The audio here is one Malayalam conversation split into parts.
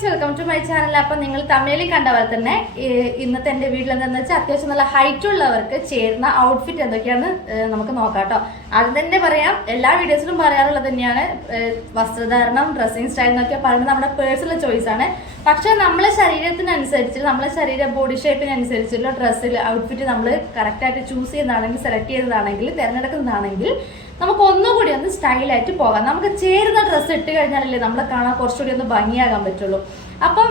Guys welcome to my channel അപ്പം നിങ്ങൾ തമിഴിൽ കണ്ട പോലെ തന്നെ ഇന്നത്തെ എന്റെ വീട്ടിൽ എന്താണെന്ന് വെച്ചാൽ അത്യാവശ്യം നല്ല ഹൈറ്റ് ഉള്ളവർക്ക് ചേരുന്ന ഔട്ട്ഫിറ്റ് എന്തൊക്കെയാണ് നമുക്ക് നോക്കാം കേട്ടോ. അത് തന്നെ പറയാം. എല്ലാ വീഡിയോസിലും പറയാറുള്ളത് തന്നെയാണ്. വസ്ത്രധാരണം ഡ്രസ്സിങ് സ്റ്റൈൽ എന്നൊക്കെ പറയുന്നത് നമ്മുടെ പേഴ്സണൽ ചോയ്സ് ആണ്. പക്ഷേ നമ്മളെ ശരീരത്തിനനുസരിച്ച് നമ്മളെ ശരീര ബോഡി ഷേപ്പിനനുസരിച്ചുള്ള ഡ്രസ്സിൽ ഔട്ട്ഫിറ്റ് നമ്മൾ കറക്റ്റായിട്ട് ചൂസ് ചെയ്യുന്നതാണെങ്കിൽ സെലക്ട് ചെയ്യുന്നതാണെങ്കിൽ തിരഞ്ഞെടുക്കുന്നതാണെങ്കിൽ നമുക്ക് ഒന്നുകൂടി ഒന്ന് സ്റ്റൈലായിട്ട് പോകാം. നമുക്ക് ചേരുന്ന ഡ്രസ്സ് ഇട്ട് കഴിഞ്ഞാലല്ലേ നമ്മളെ കാണാൻ കുറച്ചുകൂടി ഒന്ന് ഭംഗിയാകാൻ പറ്റുള്ളൂ. അപ്പം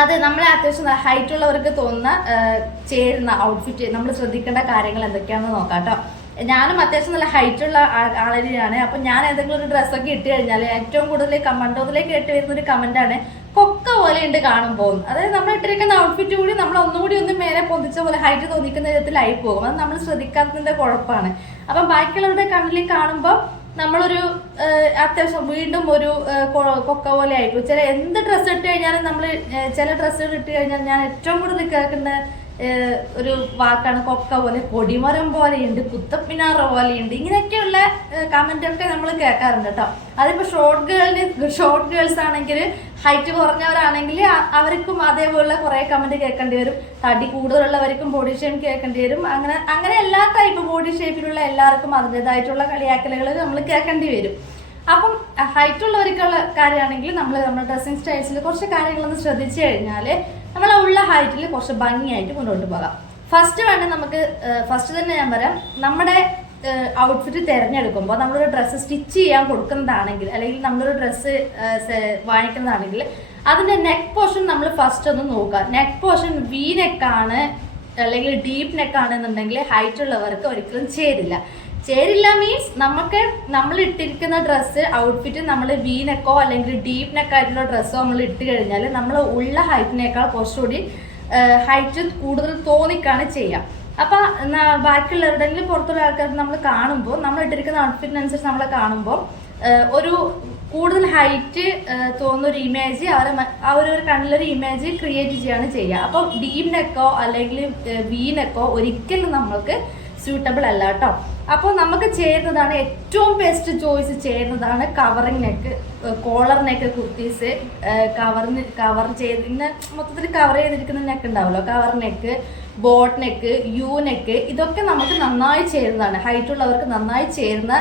അത് നമ്മളെ അത്യാവശ്യം ഹൈറ്റ് ഉള്ളവർക്ക് തോന്നുന്ന ചേരുന്ന ഔട്ട്ഫിറ്റ് നമ്മൾ ശ്രദ്ധിക്കേണ്ട കാര്യങ്ങൾ എന്തൊക്കെയാണെന്ന് നോക്കാം കേട്ടോ. ഞാനും അത്യാവശ്യം നല്ല ഹൈറ്റ് ഉള്ള ആ- അപ്പൊ ഞാൻ ഏതെങ്കിലും ഒരു ഡ്രസ്സൊക്കെ ഇട്ട് കഴിഞ്ഞാൽ ഏറ്റവും കൂടുതൽ കമന്റോതിലേക്ക് കേട്ട് വരുന്ന ഒരു ആണ് കൊക്ക പോലെ ഉണ്ട് കാണുമ്പോൾ അതായത് നമ്മൾ ഇട്ടിരിക്കുന്ന ഔട്ട്ഫിറ്റ് കൂടി നമ്മൾ ഒന്നുകൂടി ഒന്ന് മേലെ പൊന്തിച്ച പോലെ ഹൈറ്റ് തോന്നിക്കുന്ന വിധത്തിലായി പോകും. അത് നമ്മൾ ശ്രദ്ധിക്കാത്തതിന്റെ കുഴപ്പമാണ് അപ്പം ബാക്കിയുള്ളവരുടെ കണ്ണിൽ കാണുമ്പോൾ നമ്മളൊരു അത്യാവശ്യം വീണ്ടും ഒരു കൊക്ക പോലെ ആയിപ്പോയി ചില എന്ത് ഡ്രസ്സ് ഇട്ട് കഴിഞ്ഞാലും നമ്മൾ ചില ഡ്രസ്സുകൾ ഇട്ട് കഴിഞ്ഞാൽ ഞാൻ ഏറ്റവും കൂടുതൽ കേൾക്കുന്ന ഒരു വാക്കാണ് കൊക്ക പോലെ കൊടിമരം പോലെയുണ്ട് കുത്തപ്പിനാറ പോലെയുണ്ട്. ഇങ്ങനെയൊക്കെയുള്ള കമന്റ് ഒക്കെ നമ്മൾ കേൾക്കാറുണ്ട് കേട്ടോ. അതിപ്പോ ഷോർട്ട് ഗേളിന് ഷോർട്ട് ഗേൾസ് ആണെങ്കിൽ ഹൈറ്റ് കുറഞ്ഞവരാണെങ്കിൽ അവർക്കും അതേപോലുള്ള കുറെ കമന്റ് കേൾക്കേണ്ടി വരും. തടി കൂടുതലുള്ളവർക്കും ബോഡി ഷേപ്പ് കേൾക്കേണ്ടി വരും. അങ്ങനെ അങ്ങനെ എല്ലാ ടൈപ്പ് ബോഡി ഷേപ്പിലുള്ള എല്ലാവർക്കും അതിന്റെതായിട്ടുള്ള കളിയാക്കലുകൾ നമ്മൾ കേൾക്കേണ്ടി വരും. അപ്പം ഹൈറ്റ് ഉള്ളവർക്കുള്ള കാര്യമാണെങ്കിൽ നമ്മൾ നമ്മുടെ ഡ്രസ്സിങ് സ്റ്റൈൽസിൽ കുറച്ച് കാര്യങ്ങളൊന്ന് ശ്രദ്ധിച്ചു കഴിഞ്ഞാൽ നമ്മൾ ഉള്ള ഹൈറ്റിൽ കുറച്ച് ഭംഗിയായിട്ട് മുന്നോട്ട് പോകാം. ഫസ്റ്റ് വേണ്ട നമുക്ക് ഫസ്റ്റ് തന്നെ ഞാൻ പറയാം നമ്മുടെ ഔട്ട്ഫിറ്റ് തിരഞ്ഞെടുക്കുമ്പോൾ നമ്മളൊരു ഡ്രസ്സ് സ്റ്റിച്ച് ചെയ്യാൻ കൊടുക്കുന്നതാണെങ്കിൽ അല്ലെങ്കിൽ നമ്മളൊരു ഡ്രസ്സ് വാങ്ങിക്കുന്നതാണെങ്കിൽ അതിന്റെ നെക്ക് പോർഷൻ നമ്മൾ ഫസ്റ്റ് ഒന്ന് നോക്കുക. നെക്ക് പോർഷൻ വി നെക്കാണ് അല്ലെങ്കിൽ ഡീപ്പ് നെക്ക് ആണെന്നുണ്ടെങ്കിൽ ഹൈറ്റ് ഉള്ളവർക്ക് ഒരിക്കലും ചേരില്ല. ചേരില്ല മീൻസ് നമുക്ക് നമ്മൾ ഇട്ടിരിക്കുന്ന ഡ്രസ്സ് ഔട്ട്ഫിറ്റ് നമ്മൾ വി നെക്കോ അല്ലെങ്കിൽ ഡീപ്പ് നെക്കായിട്ടുള്ള ഡ്രസ്സോ നമ്മൾ ഇട്ട് കഴിഞ്ഞാൽ നമ്മൾ ഉള്ള ഹൈറ്റിനേക്കാൾ കുറച്ചുകൂടി ഹൈറ്റ് കൂടുതൽ തോന്നിക്കാണ് ചെയ്യുക അപ്പൊ ബാക്കിയുള്ളവരുടെങ്കിലും പുറത്തുള്ള ആൾക്കാർ നമ്മൾ കാണുമ്പോൾ നമ്മൾ ഇട്ടിരിക്കുന്ന ഔട്ട്ഫിറ്റിനനുസരിച്ച് നമ്മൾ കാണുമ്പോൾ ഒരു കൂടുതൽ ഹൈറ്റ് തോന്നുന്ന ഒരു ഇമേജ് അവരെ അവരൊരു കണ്ണിലൊരു ഇമേജ് ക്രിയേറ്റ് ചെയ്യാണ് ചെയ്യുക അപ്പോൾ ഡീപ് നെക്കോ അല്ലെങ്കിൽ വീ നെക്കോ ഒരിക്കലും നമ്മൾക്ക് സ്യൂട്ടബിൾ അല്ല കേട്ടോ അപ്പോൾ നമുക്ക് ചേരുന്നതാണ് ഏറ്റവും ബെസ്റ്റ് ചോയ്സ് ചേരുന്നതാണ് covering neck collar neck kurtis. കവറിന് cover ചെയ്ത് ഇങ്ങനെ മൊത്തത്തിൽ കവർ ചെയ്തിരിക്കുന്ന നെക്ക് ഉണ്ടാവുമല്ലോ cover neck boat neck U neck ഇതൊക്കെ നമുക്ക് നന്നായി ചേരുന്നതാണ്. ഹൈറ്റ് ഉള്ളവർക്ക് നന്നായി ചേരുന്ന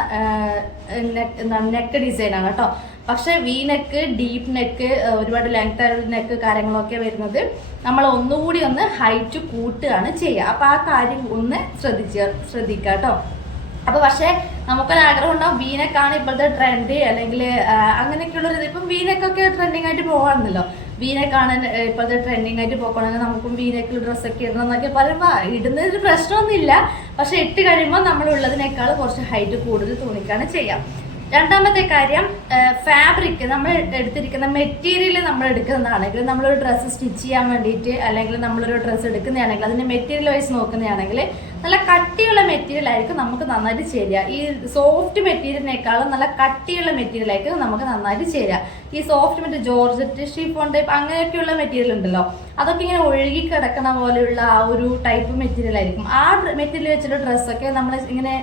നെക്ക് ഡിസൈനാണ് കേട്ടോ. പക്ഷേ വി നെക്ക് ഡീപ്പ് നെക്ക് ഒരുപാട് ലെങ്ത് നെക്ക് കാര്യങ്ങളൊക്കെ വരുന്നത് നമ്മൾ ഒന്നുകൂടി ഒന്ന് ഹൈറ്റ് കൂട്ടുകയാണ് ചെയ്യുക. അപ്പോൾ ആ കാര്യം ഒന്ന് ശ്രദ്ധിച്ച് ശ്രദ്ധിക്കുക കേട്ടോ. അപ്പൊ പക്ഷേ നമുക്കൊരു ആഗ്രഹം ഉണ്ടാവും വീനക്കാണ് ഇപ്പോഴത്തെ ട്രെൻഡ് അല്ലെങ്കിൽ അങ്ങനെയൊക്കെയുള്ളൊരു ഇപ്പം വീനക്കൊക്കെ ട്രെൻഡിങ് ആയിട്ട് പോകാറുണ്ടല്ലോ വീനക്കാണ് ഇപ്പോഴത്തെ ട്രെൻഡിങ് ആയിട്ട് പോകണമെങ്കിൽ നമുക്കും വീനക്കിൽ ഡ്രസ്സൊക്കെ ഇടണം എന്നൊക്കെ പറയുമ്പോൾ ഇടുന്നതിന് പ്രശ്നമൊന്നുമില്ല. പക്ഷെ ഇട്ട് കഴിയുമ്പോൾ നമ്മൾ ഉള്ളതിനേക്കാൾ കുറച്ച് ഹൈറ്റ് കൂടുതൽ തോന്നിക്കാണ് ചെയ്യാം. രണ്ടാമത്തെ കാര്യം ഫാബ്രിക് നമ്മൾ എടുത്തിരിക്കുന്ന മെറ്റീരിയൽ നമ്മൾ എടുക്കുന്നതാണെങ്കിൽ നമ്മളൊരു ഡ്രസ്സ് സ്റ്റിച്ച് ചെയ്യാൻ വേണ്ടിയിട്ട് അല്ലെങ്കിൽ നമ്മളൊരു ഡ്രസ്സ് എടുക്കുന്നതാണെങ്കിൽ അതിന്റെ മെറ്റീരിയൽ വൈസ് നോക്കുന്നതാണെങ്കിൽ നല്ല കട്ടിയുള്ള മെറ്റീരിയൽ ആയിരിക്കും നമുക്ക് നന്നായിട്ട് ചേരുക. ഈ സോഫ്റ്റ് മെറ്റീരിയലിനേക്കാളും നല്ല കട്ടിയുള്ള മെറ്റീരിയൽ ആയിരിക്കും നമുക്ക് നന്നായിട്ട് ചേരുക. ഈ soft material georgette chiffon type അങ്ങനെയൊക്കെയുള്ള മെറ്റീരിയൽ ഉണ്ടല്ലോ. അതൊക്കെ ഇങ്ങനെ ഒഴുകി കിടക്കണ പോലെയുള്ള ആ ഒരു ടൈപ്പ് മെറ്റീരിയൽ ആയിരിക്കും. ആ മെറ്റീരിയൽ വെച്ചിട്ട് ഡ്രസ്സൊക്കെ നമ്മൾ ഇങ്ങനെ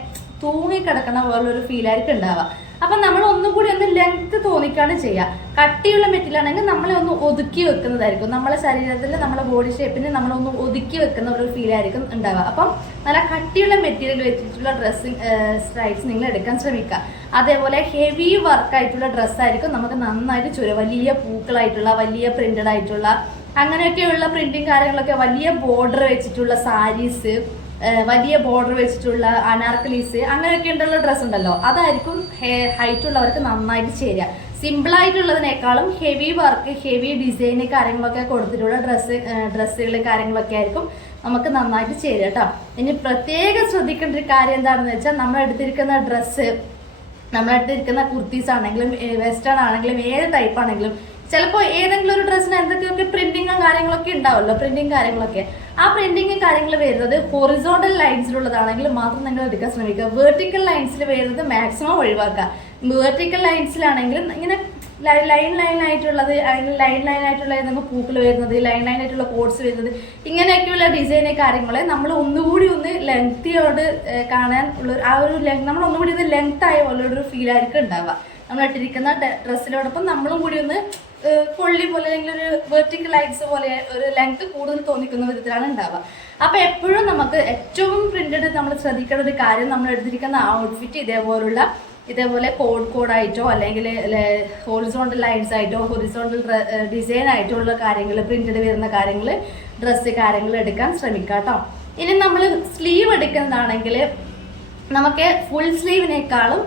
തൂങ്ങി കിടക്കണ ഒരു ഫീൽ ആയിരിക്കും ഉണ്ടാവുക. അപ്പൊ നമ്മൾ ഒന്നും കൂടി ഒന്ന് ലെങ്ത് തോന്നിക്കാണ് ചെയ്യുക കട്ടിയുള്ള മെറ്റീരിയൽ ആണെങ്കിൽ നമ്മളെ ഒന്ന് ഒതുക്കി വെക്കുന്നതായിരിക്കും. നമ്മളെ ശരീരത്തിൽ നമ്മളെ ബോഡി ഷേപ്പിന് നമ്മളൊന്ന് ഒതുക്കി വെക്കുന്ന ഒരു ഫീൽ ആയിരിക്കും ഉണ്ടാവുക. അപ്പം നല്ല കട്ടിയുള്ള മെറ്റീരിയൽ വെച്ചിട്ടുള്ള ഡ്രസ്സിങ് സ്ട്രൈക്സ് നിങ്ങൾ എടുക്കാൻ ശ്രമിക്കുക. അതേപോലെ ഹെവി വർക്ക് ആയിട്ടുള്ള ഡ്രസ്സായിരിക്കും നമുക്ക് നന്നായിട്ട് ചുര വലിയ പൂക്കളായിട്ടുള്ള വലിയ പ്രിന്റഡ് ആയിട്ടുള്ള അങ്ങനെയൊക്കെയുള്ള പ്രിന്റിങ് കാര്യങ്ങളൊക്കെ വലിയ ബോർഡർ വെച്ചിട്ടുള്ള സാരീസ് വലിയ ബോർഡർ വെച്ചിട്ടുള്ള അനാർക്കലീസ് അങ്ങനെയൊക്കെ ഉണ്ടുള്ള ഡ്രസ്സ് ഉണ്ടല്ലോ. അതായിരിക്കും ഹൈറ്റ് ഉള്ളവർക്ക് നന്നായിട്ട് ചേരുക. സിമ്പിൾ ആയിട്ടുള്ളതിനേക്കാളും ഹെവി വർക്ക് ഹെവി ഡിസൈൻ കാര്യങ്ങളൊക്കെ കൊടുത്തിട്ടുള്ള ഡ്രസ്സ് ഡ്രസ്സുകൾ കാര്യങ്ങളൊക്കെ ആയിരിക്കും നമുക്ക് നന്നായിട്ട് ചേരുക കേട്ടോ. ഇനി പ്രത്യേകം ശ്രദ്ധിക്കേണ്ട ഒരു കാര്യം എന്താണെന്ന് വെച്ചാൽ നമ്മൾ എടുത്തിരിക്കുന്ന ഡ്രസ്സ് നമ്മളെടുത്തിരിക്കുന്ന കുർത്തീസ് ആണെങ്കിലും വെസ്റ്റേൺ ആണെങ്കിലും ഏത് ടൈപ്പ് ആണെങ്കിലും ചിലപ്പോൾ ഏതെങ്കിലും ഒരു ഡ്രസ്സിന് എന്തൊക്കെയൊക്കെ കാര്യങ്ങളൊക്കെ ഉണ്ടാവുമല്ലോ പ്രിന്റിങ് കാര്യങ്ങളൊക്കെ. ആ പ്രിന്റിങ് കാര്യങ്ങൾ വരുന്നത് ഹൊറിസോണ്ടൽ ലൈൻസിലുള്ളതാണെങ്കിൽ മാത്രം നിങ്ങൾ എടുക്കാൻ ശ്രമിക്കുക. വേർട്ടിക്കൽ ലൈൻസിൽ വരുന്നത് മാക്സിമം ഒഴിവാക്കുക. വേർട്ടിക്കൽ ലൈൻസിലാണെങ്കിലും ഇങ്ങനെ ലൈൻ ലൈൻ ആയിട്ടുള്ളത് അല്ലെങ്കിൽ ലൈൻ ലൈൻ ആയിട്ടുള്ള ഏതെങ്കിലും പൂക്കൾ വരുന്നത് ലൈൻ ലൈൻ ആയിട്ടുള്ള കോഡ്സ് വരുന്നത് ഇങ്ങനെയൊക്കെയുള്ള ഡിസൈൻ കാര്യങ്ങളെ നമ്മൾ ഒന്നുകൂടി ഒന്ന് ലെങ്തിയോട് കാണാൻ ഉള്ള ആ ഒരു ലെങ് നമ്മൾ ഒന്നുകൂടി ഒന്ന് ലെങ്ത് ആയ പോലെ ഒരു ഫീൽ ആയിരിക്കും ഉണ്ടാവുക. നമ്മൾ ഇട്ടിരിക്കുന്ന ഡ്രസ്സിനോടൊപ്പം നമ്മളും കൂടി ഒന്ന് കൊള്ളി പോലെ അല്ലെങ്കിൽ ഒരു വെർട്ടിക്കൽ ലൈറ്റ്സ് പോലെ ഒരു ലെങ്ത് കൂടുതൽ തോന്നിക്കുന്ന വിധത്തിലാണ് ഉണ്ടാവുക. അപ്പൊ എപ്പോഴും നമുക്ക് ഏറ്റവും പ്രിന്റഡ് നമ്മൾ ശ്രദ്ധിക്കേണ്ട ഒരു കാര്യം നമ്മൾ എടുത്തിരിക്കുന്ന ഔട്ട്ഫിറ്റ് ഇതേപോലുള്ള ഇതേപോലെ കോഡ് കോഡായിട്ടോ അല്ലെങ്കിൽ ഹോറിസോണ്ടൽ ലൈൻസ് ആയിട്ടോ ഹൊറിസോണ്ടൽ ഡിസൈൻ ആയിട്ടോ ഉള്ള കാര്യങ്ങൾ പ്രിന്റഡ് വരുന്ന കാര്യങ്ങൾ ഡ്രസ്സ് കാര്യങ്ങൾ എടുക്കാൻ ശ്രമിക്കാം കേട്ടോ ഇനി നമ്മൾ സ്ലീവ് എടുക്കുന്നതാണെങ്കിൽ നമുക്ക് ഫുൾ സ്ലീവിനേക്കാളും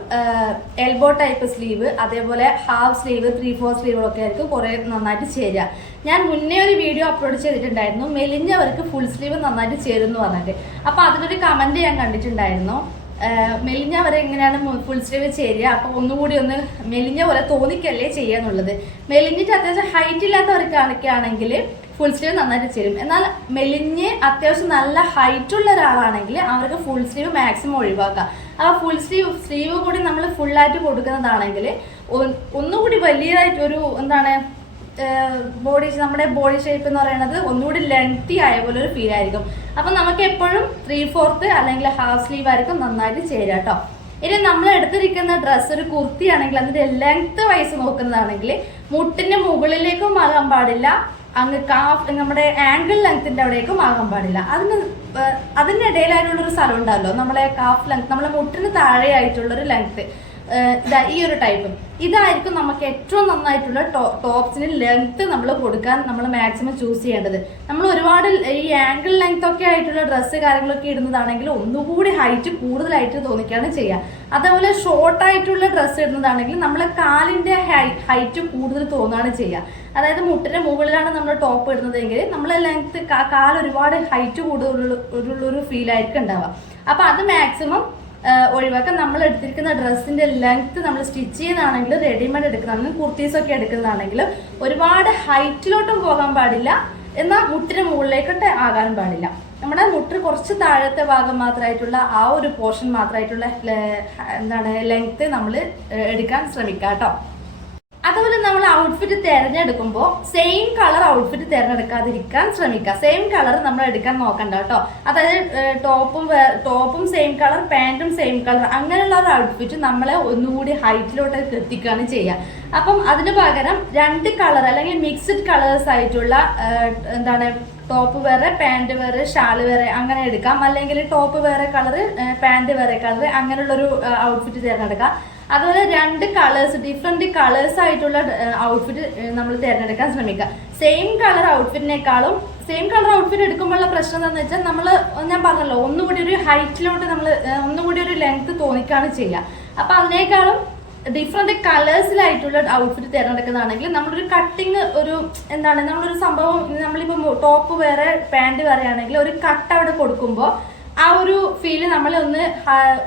എൽബോ ടൈപ്പ് സ്ലീവ് അതേപോലെ ഹാഫ് സ്ലീവ് ത്രീ ഫോർ സ്ലീവുകളൊക്കെ ആയിരിക്കും കുറേ നന്നായിട്ട് ചേരുക. ഞാൻ മുന്നേ ഒരു വീഡിയോ അപ്ലോഡ് ചെയ്തിട്ടുണ്ടായിരുന്നു. മെലിഞ്ഞവർക്ക് ഫുൾ സ്ലീവ് നന്നായിട്ട് ചേരും എന്ന് പറഞ്ഞിട്ട്. അപ്പോൾ അതിലൊരു കമന്റ് ഞാൻ കണ്ടിട്ടുണ്ടായിരുന്നു. ആഹ് മെലിഞ്ഞവരെ എങ്ങനെയാണ് ഫുൾ സ്ലീവ് ചേരുക. അപ്പോൾ ഒന്നുകൂടി ഒന്ന് മെലിഞ്ഞ പോലെ തോന്നിക്കല്ലേ ചെയ്യാന്നുള്ളത് മെലിഞ്ഞിട്ട് അത്യാവശ്യം ഹൈറ്റ് ഇല്ലാത്തവർക്കാണൊക്കെ ആണെങ്കിൽ ഫുൾ സ്ലീവ് നന്നായിട്ട് ചേരും. എന്നാൽ മെലിഞ്ഞ് അത്യാവശ്യം നല്ല ഹൈറ്റ് ഉള്ള ഒരാളാണെങ്കിൽ അവർക്ക് ഫുൾ സ്ലീവ് മാക്സിമം ഒഴിവാക്കാം. ആ ഫുൾ സ്ലീവ് സ്ലീവ് കൂടി നമ്മൾ ഫുള്ളായിട്ട് കൊടുക്കുന്നതാണെങ്കിൽ ഒന്നുകൂടി വലിയതായിട്ട് ഒരു എന്താണ് ബോഡി നമ്മുടെ ബോഡി ഷേപ്പ് എന്ന് പറയുന്നത് ഒന്നുകൂടി ലെങ്തി ആയ പോലെ ഒരു ഫീൽ ആയിരിക്കും. അപ്പം നമുക്ക് എപ്പോഴും ത്രീ ഫോർത്ത് അല്ലെങ്കിൽ ഹാഫ് സ്ലീവ് ആയിരിക്കും നന്നായിട്ട് ചേരുക കേട്ടോ ഇനി നമ്മൾ എടുത്തിരിക്കുന്ന ഡ്രസ്സ് ഒരു കുർത്തി ആണെങ്കിൽ അതിന്റെ ലെങ്ത് വൈസ് നോക്കുന്നതാണെങ്കിൽ മുട്ടിന്റെ മുകളിലേക്കും ആകാൻ പാടില്ല അങ്ങ് കാഫ് നമ്മുടെ ആംഗിൾ ലെങ്ത്തിന്റെ അവിടേക്കും ആകാൻ പാടില്ല. അതിന് ഏഹ് അതിന്റെ ഇടയിലായിട്ടുള്ള ഒരു സ്ഥലം ഉണ്ടാവല്ലോ നമ്മളെ കാഫ് ലെങ്ത് നമ്മളെ മുട്ടിന് താഴെയായിട്ടുള്ള ഒരു ലെങ്ത് ഇതാ ഈ ഒരു ടൈപ്പ് ഇതായിരിക്കും നമുക്ക് ഏറ്റവും നന്നായിട്ടുള്ള ടോപ്സിന് ലെങ്ത് നമ്മൾ കൊടുക്കാൻ നമ്മൾ മാക്സിമം ചൂസ് ചെയ്യേണ്ടത്. നമ്മൾ ഒരുപാട് ഈ ആംഗിൾ ലെങ്ത് ഒക്കെ ആയിട്ടുള്ള ഡ്രസ്സ് കാര്യങ്ങളൊക്കെ ഇടുന്നതാണെങ്കിൽ ഒന്നുകൂടി ഹൈറ്റ് കൂടുതലായിട്ട് തോന്നിക്കാണ് ചെയ്യുക അതേപോലെ ഷോർട്ട് ആയിട്ടുള്ള ഡ്രസ്സ് ഇടുന്നതാണെങ്കിൽ നമ്മളെ കാലിന്റെ ഹൈറ്റ് കൂടുതൽ തോന്നുകയാണ് ചെയ്യുക അതായത് മുട്ടിന്റെ മുകളിലാണ് നമ്മൾ ടോപ്പ് ഇടുന്നതെങ്കിൽ നമ്മളെ ലെങ്ത് കാൽ ഒരുപാട് ഹൈറ്റ് കൂടുതലുള്ള ഒരു ഫീൽ ആയിരിക്കും ഉണ്ടാവുക. അപ്പൊ അത് മാക്സിമം ആഹ് ഒഴിവാക്കാൻ നമ്മൾ എടുത്തിരിക്കുന്ന ഡ്രസ്സിന്റെ ലെങ്ത് നമ്മൾ സ്റ്റിച്ച് ചെയ്യുന്നതാണെങ്കിലും റെഡിമെയ്ഡ് എടുക്കുന്നതാണെങ്കിൽ കുർത്തീസ് ഒക്കെ എടുക്കുന്നതാണെങ്കിലും ഒരുപാട് ഹൈറ്റിലോട്ടും പോകാൻ പാടില്ല. എന്നാൽ മുട്ടിന് മുകളിലേക്കൊട്ട് ആകാനും പാടില്ല. നമ്മുടെ മുട്ടിന് കുറച്ച് താഴത്തെ ഭാഗം മാത്രമായിട്ടുള്ള ആ ഒരു പോർഷൻ മാത്രമായിട്ടുള്ള എന്താണ് ലെങ്ത് നമ്മൾ എടുക്കാൻ ശ്രമിക്കാം കേട്ടോ. അതുപോലെ നമ്മൾ ഔട്ട്ഫിറ്റ് തിരഞ്ഞെടുക്കുമ്പോൾ സെയിം കളർ ഔട്ട്ഫിറ്റ് തിരഞ്ഞെടുക്കാതിരിക്കാൻ ശ്രമിക്കുക. സെയിം കളർ നമ്മൾ എടുക്കാൻ നോക്കണ്ട കേട്ടോ. അതായത് ടോപ്പും ടോപ്പും സെയിം കളർ പാന്റും സെയിം കളർ അങ്ങനെയുള്ള ഒരു ഔട്ട്ഫിറ്റ് നമ്മളെ ഒന്നുകൂടി ഹൈറ്റിലോട്ടൊക്കെ എത്തിക്കുകയാണ് ചെയ്യുക. അപ്പം അതിന് പകരം രണ്ട് കളർ അല്ലെങ്കിൽ മിക്സ്ഡ് കളേഴ്സ് ആയിട്ടുള്ള എന്താണ് ടോപ്പ് വേറെ പാന്റ് വേറെ ഷാൾ വേറെ അങ്ങനെ എടുക്കാം. അല്ലെങ്കിൽ ടോപ്പ് വേറെ കളറ് പാന്റ് വേറെ കളറ് അങ്ങനെയുള്ളൊരു ഔട്ട്ഫിറ്റ് തിരഞ്ഞെടുക്കാം. അതുപോലെ രണ്ട് കളേഴ്സ് ഡിഫറെന്റ് കളേഴ്സ് ആയിട്ടുള്ള ഔട്ട്ഫിറ്റ് നമ്മൾ തിരഞ്ഞെടുക്കാൻ ശ്രമിക്കുക. സെയിം കളർ ഔട്ട്ഫിറ്റിനേക്കാളും സെയിം കളർ ഔട്ട്ഫിറ്റ് എടുക്കുമ്പോഴുള്ള പ്രശ്നം എന്താണെന്ന് വെച്ചാൽ നമ്മൾ ഞാൻ പറഞ്ഞല്ലോ ഒന്നുകൂടി ഒരു ഹൈറ്റിലോട്ട് നമ്മൾ ഒന്നുകൂടി ഒരു ലെങ്ത് തോന്നിക്കാണ് ചെയ്യുക. അപ്പൊ അതിനേക്കാളും ഡിഫറെന്റ് കളേഴ്സിലായിട്ടുള്ള ഔട്ട്ഫിറ്റ് തിരഞ്ഞെടുക്കുന്നതാണെങ്കിൽ നമ്മളൊരു കട്ടിങ് ഒരു എന്താണ് നമ്മളൊരു സംഭവം നമ്മളിപ്പോൾ ടോപ്പ് വേറെ പാന്റ് വേറെ ആണെങ്കിൽ ഒരു കട്ട് അവിടെ കൊടുക്കുമ്പോൾ ആ ഒരു ഫീൽ നമ്മളെ ഒന്ന്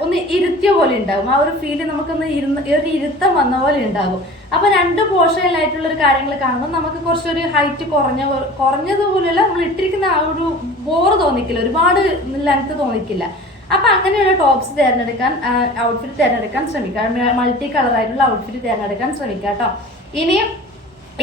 ഒന്ന് ഇരുത്തിയ പോലെ ഉണ്ടാകും ആ ഒരു ഫീൽ നമുക്കൊന്ന് ഇരുന്ന് ഒരു ഇരുത്തം വന്ന പോലെ ഉണ്ടാകും അപ്പൊ രണ്ട് പോർഷനിലായിട്ടുള്ള ഒരു കാര്യങ്ങൾ കാണുമ്പോൾ നമുക്ക് കുറച്ചൊരു ഹൈറ്റ് കുറഞ്ഞ കുറഞ്ഞതുപോലെയുള്ള നമ്മൾ ഇട്ടിരിക്കുന്ന ആ ഒരു ബോറ് തോന്നിക്കില്ല. ഒരുപാട് ലെങ്ത് തോന്നിക്കില്ല. അപ്പൊ അങ്ങനെയുള്ള ടോപ്സ് തിരഞ്ഞെടുക്കാൻ ഔട്ട്ഫിറ്റ് തിരഞ്ഞെടുക്കാൻ ശ്രമിക്കുക മൾട്ടി കളർ ആയിട്ടുള്ള ഔട്ട്ഫിറ്റ് തിരഞ്ഞെടുക്കാൻ ശ്രമിക്കുക കേട്ടോ. ഇനിയും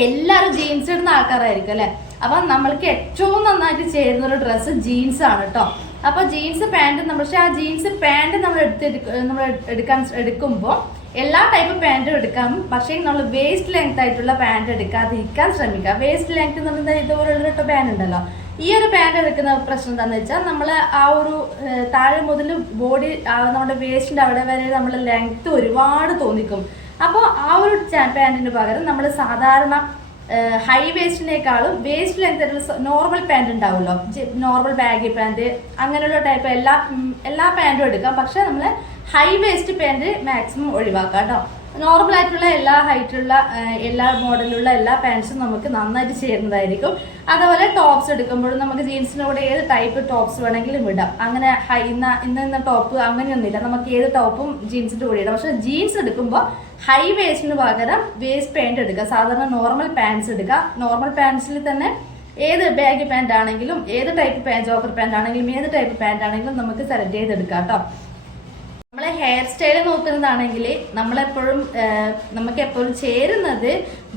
എല്ലാവരും ജീൻസ് ഇടുന്ന ആൾക്കാരായിരിക്കും അല്ലെ? അപ്പൊ നമ്മൾക്ക് ഏറ്റവും നന്നായിട്ട് ചേരുന്ന ഒരു ഡ്രസ്സ് ജീൻസ് ആണ് കേട്ടോ. അപ്പൊ ജീൻസ് പാന്റ് നമ്മൾ പക്ഷെ ആ ജീൻസ് പാന്റ് നമ്മൾ എടുത്ത് നമ്മൾ എടുക്കാൻ എടുക്കുമ്പോൾ എല്ലാ ടൈപ്പ് പാന്റും എടുക്കാം. പക്ഷേ നമ്മൾ വേസ്റ്റ് ലെങ്ത് ആയിട്ടുള്ള പാന്റ് എടുക്കാതിരിക്കാൻ ശ്രമിക്കുക. വേസ്റ്റ് ലെങ്ത് എന്ന് പറയുന്നത് ഇതുപോലുള്ള ഒരു പാൻ ഉണ്ടല്ലോ. ഈ ഒരു പാന്റ് എടുക്കുന്ന പ്രശ്നം എന്താണെന്ന് വെച്ചാൽ നമ്മൾ ആ ഒരു താഴെ മുതൽ ബോഡി നമ്മുടെ വേസ്റ്റിന്റെ അവിടെ വരെ നമ്മൾ ലെങ്ത് ഒരുപാട് തോന്നിക്കും. അപ്പോൾ ആ ഒരു പാന്റിന് പകരം നമ്മൾ സാധാരണ ഹൈ വേസ്റ്റിനേക്കാളും വേസ്റ്റിൽ ലെങ്ത് നോർമൽ പാന്റ് ഉണ്ടാവുമല്ലോ. നോർമൽ ബാഗി പാന്റ് അങ്ങനെയുള്ള ടൈപ്പ് എല്ലാ എല്ലാ പാന്റും എടുക്കാം. പക്ഷെ നമ്മൾ ഹൈ വേസ്റ്റ് പാന്റ് മാക്സിമം ഒഴിവാക്കാം കേട്ടോ. നോർമൽ ആയിട്ടുള്ള എല്ലാ ഹൈറ്റുള്ള എല്ലാ മോഡലുള്ള എല്ലാ പാൻസും നമുക്ക് നന്നായിട്ട് ചേരുന്നതായിരിക്കും. അതുപോലെ ടോപ്സ് എടുക്കുമ്പോഴും നമുക്ക് ജീൻസിന്റെ കൂടെ ഏത് ടൈപ്പ് ടോപ്സ് വേണമെങ്കിലും ഇടാം. അങ്ങനെ ഇന്ന ഇന്ന ഇന്ന ടോപ്പ് അങ്ങനെയൊന്നുമില്ല. നമുക്ക് ഏത് ടോപ്പും ജീൻസിന്റെ കൂടെ ഇടാം പക്ഷെ ജീൻസ് എടുക്കുമ്പോൾ ഹൈ വേസ്റ്റിന് പകരം വേസ്റ്റ് പാന്റ് എടുക്കുക. സാധാരണ നോർമൽ പാൻസ് എടുക്കുക. നോർമൽ പാൻസിൽ തന്നെ ഏത് ബാഗ് പാന്റ് ആണെങ്കിലും ഏത് ടൈപ്പ് പാൻ ജോക്കർ പാന്റ് ആണെങ്കിലും ഏത് ടൈപ്പ് പാന്റ് ആണെങ്കിലും നമുക്ക് സെലക്ട് ചെയ്തെടുക്കാം കേട്ടോ നമ്മളെ ഹെയർ സ്റ്റൈൽ നോക്കുന്നതാണെങ്കിൽ നമ്മളെപ്പോഴും നമുക്ക് എപ്പോഴും ചേരുന്നത്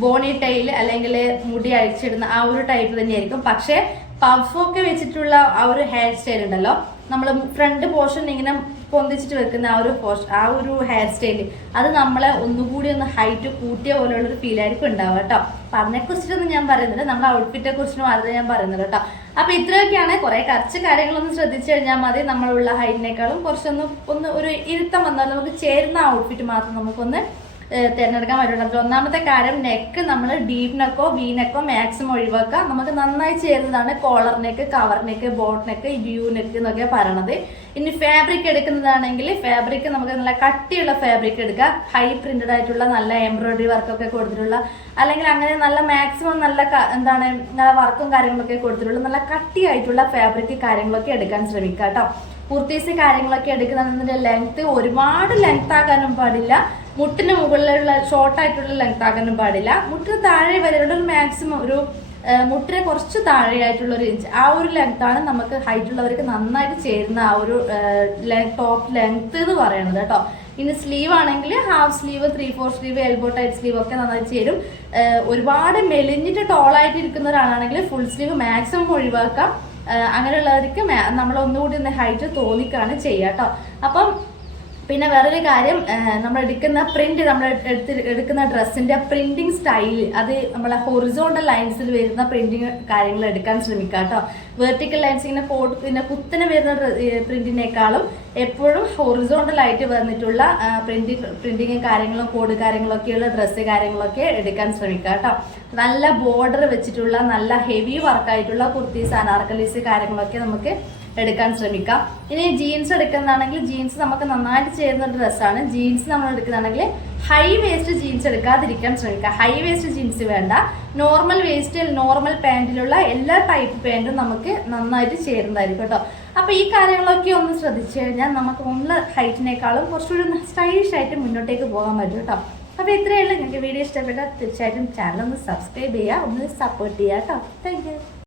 ബോണി ടൈൽ അല്ലെങ്കിൽ മുടി അഴിച്ചിടുന്ന ആ ഒരു ടൈപ്പ് തന്നെയായിരിക്കും. പക്ഷേ പഫൊക്കെ വെച്ചിട്ടുള്ള ആ ഒരു ഹെയർ സ്റ്റൈൽ ഉണ്ടല്ലോ. നമ്മൾ ഫ്രണ്ട് പോർഷൻ ഇങ്ങനെ പൊന്തിച്ചിട്ട് വെക്കുന്ന ആ ഒരു പോർഷൻ ആ ഒരു ഹെയർ സ്റ്റൈൽ അത് നമ്മളെ ഒന്നുകൂടി ഒന്ന് ഹൈറ്റ് കൂട്ടിയ പോലെയുള്ളൊരു ഫീൽ ആയിരിക്കും ഉണ്ടാവുക കേട്ടോ. അപ്പൊ അതിനെ കുറിച്ചിട്ടൊന്നും ഞാൻ പറയുന്നില്ല. നമ്മുടെ ഔട്ട്ഫിറ്റെ കുറിച്ച് മാത്രമേ ഞാൻ പറയുന്നത് കേട്ടോ. അപ്പൊ ഇത്രയൊക്കെയാണ് കുറെ കുറച്ച് കാര്യങ്ങളൊന്നും ശ്രദ്ധിച്ചു കഴിഞ്ഞാൽ മതി. നമ്മളുള്ള ഹൈറ്റിനേക്കാളും കുറച്ചൊന്ന് ഒന്ന് ഒരു ഇരുത്തം വന്നാൽ നമുക്ക് ചേരുന്ന ഔട്ട്ഫിറ്റ് മാത്രം നമുക്കൊന്ന് തിരഞ്ഞെടുക്കാൻ പറ്റുള്ളൂ. ഒന്നാമത്തെ കാര്യം നെക്ക് നമ്മൾ ഡീപ് നെക്കോ വി നെക്കോ മാക്സിമം ഒഴിവാക്കുക. നമുക്ക് നന്നായി ചേരുന്നതാണ് collar neck cover neck boat neck U neck എന്നൊക്കെ പറയണത്. ഇനി ഫാബ്രിക് എടുക്കുന്നതാണെങ്കിൽ ഫാബ്രിക് നമുക്ക് നല്ല കട്ടിയുള്ള ഫാബ്രിക് എടുക്കുക. ഹൈ പ്രിന്റഡ് ആയിട്ടുള്ള നല്ല എംബ്രോയിഡറി വർക്കൊക്കെ കൊടുത്തിട്ടുള്ള അല്ലെങ്കിൽ അങ്ങനെ നല്ല മാക്സിമം നല്ല എന്താണ് നല്ല വർക്കും കാര്യങ്ങളൊക്കെ കൊടുത്തിട്ടുള്ള നല്ല കട്ടിയായിട്ടുള്ള ഫാബ്രിക് കാര്യങ്ങളൊക്കെ എടുക്കാൻ ശ്രമിക്കുക കേട്ടോ. കുർത്തീസ് കാര്യങ്ങളൊക്കെ എടുക്കുന്നതിന്റെ ലെങ്ത് ഒരുപാട് ലെങ്ത് ആകാനും പാടില്ല. മുട്ടിന് മുകളിലുള്ള ഷോർട്ടായിട്ടുള്ള ലെങ്ത് ആകാനും പാടില്ല. മുട്ടിന് താഴെ വരെയുള്ള ഒരു മാക്സിമം ഒരു മുട്ടിനെ കുറച്ച് താഴെയായിട്ടുള്ള ഒരു ഇഞ്ച് ആ ഒരു ലെങ്ത് ആണ് നമുക്ക് ഹൈറ്റ് ഉള്ളവർക്ക് നന്നായിട്ട് ചേരുന്ന ആ ഒരു ടോപ്പ് ലെങ്ത് എന്ന് പറയുന്നത് കേട്ടോ. ഇനി സ്ലീവ് ആണെങ്കിൽ half sleeve three four sleeve elbow tight sleeve ഒക്കെ നന്നായി ചേരും. ഒരുപാട് മെലിഞ്ഞിട്ട് ടോളായിട്ട് ഇരിക്കുന്ന ഒരാളാണെങ്കിൽ ഫുൾ സ്ലീവ് മാക്സിമം ഒഴിവാക്കാം. അങ്ങനെയുള്ളവർക്ക് നമ്മൾ ഒന്നുകൂടി ഒന്ന് ഹൈറ്റ് തോന്നിക്കാണ് ചെയ്യുക കേട്ടോ. അപ്പം പിന്നെ വേറൊരു കാര്യം നമ്മൾ എടുക്കുന്ന പ്രിന്റ് നമ്മൾ എടുത്ത് എടുക്കുന്ന ഡ്രസ്സിന്റെ പ്രിന്റിങ് സ്റ്റൈൽ അത് നമ്മളെ ഹൊറിസോണ്ടൽ ലൈൻസിൽ വരുന്ന പ്രിന്റിങ് കാര്യങ്ങൾ എടുക്കാൻ ശ്രമിക്കുക കേട്ടോ വെർട്ടിക്കൽ ലൈൻസ് ഇങ്ങനെ പിന്നെ കുത്തനെ വരുന്ന പ്രിന്റിനേക്കാളും എപ്പോഴും ഹൊറിസോണ്ടൽ ആയിട്ട് വന്നിട്ടുള്ള പ്രിന്റിങ് പ്രിന്റിങ് കാര്യങ്ങളും കോഡ് കാര്യങ്ങളൊക്കെയുള്ള ഡ്രസ്സ് കാര്യങ്ങളൊക്കെ എടുക്കാൻ ശ്രമിക്കുക കേട്ടോ നല്ല ബോർഡർ വെച്ചിട്ടുള്ള നല്ല ഹെവി വർക്കായിട്ടുള്ള കുർത്തീസ് അനാർക്കലീസ് കാര്യങ്ങളൊക്കെ നമുക്ക് എടുക്കാൻ ശ്രമിക്കാം. ഇനി ജീൻസ് എടുക്കുന്നതാണെങ്കിൽ ജീൻസ് നമുക്ക് നന്നായിട്ട് ചേരുന്ന ഒരു ഡ്രസ്സാണ് ജീൻസ് നമ്മൾ എടുക്കുന്നതാണെങ്കിൽ ഹൈ വേസ്റ്റ് ജീൻസ് എടുക്കാതിരിക്കാൻ ശ്രമിക്കുക ഹൈ വേസ്റ്റ് ജീൻസ് വേണ്ട. നോർമൽ വേസ്റ്റിൽ നോർമൽ പാന്റിലുള്ള എല്ലാ ടൈപ്പ് പാന്റും നമുക്ക് നന്നായിട്ട് ചേരുന്നതായിരിക്കും കേട്ടോ. അപ്പോൾ ഈ കാര്യങ്ങളൊക്കെ ഒന്ന് ശ്രദ്ധിച്ചു കഴിഞ്ഞാൽ നമുക്ക് ഉള്ള ഹൈറ്റിനേക്കാളും കുറച്ചുകൂടി സ്റ്റൈലിഷ് ആയിട്ട് മുന്നോട്ടേക്ക് പോകാൻ പറ്റും കേട്ടോ. അപ്പോൾ ഉള്ളൂ. നിങ്ങൾക്ക് വീഡിയോ ഇഷ്ടപ്പെട്ടാൽ തീർച്ചയായിട്ടും ചാനൽ ഒന്ന് സബ്സ്ക്രൈബ് ചെയ്യുക. ഒന്ന് സപ്പോർട്ട് ചെയ്യുക കേട്ടോ. താങ്ക്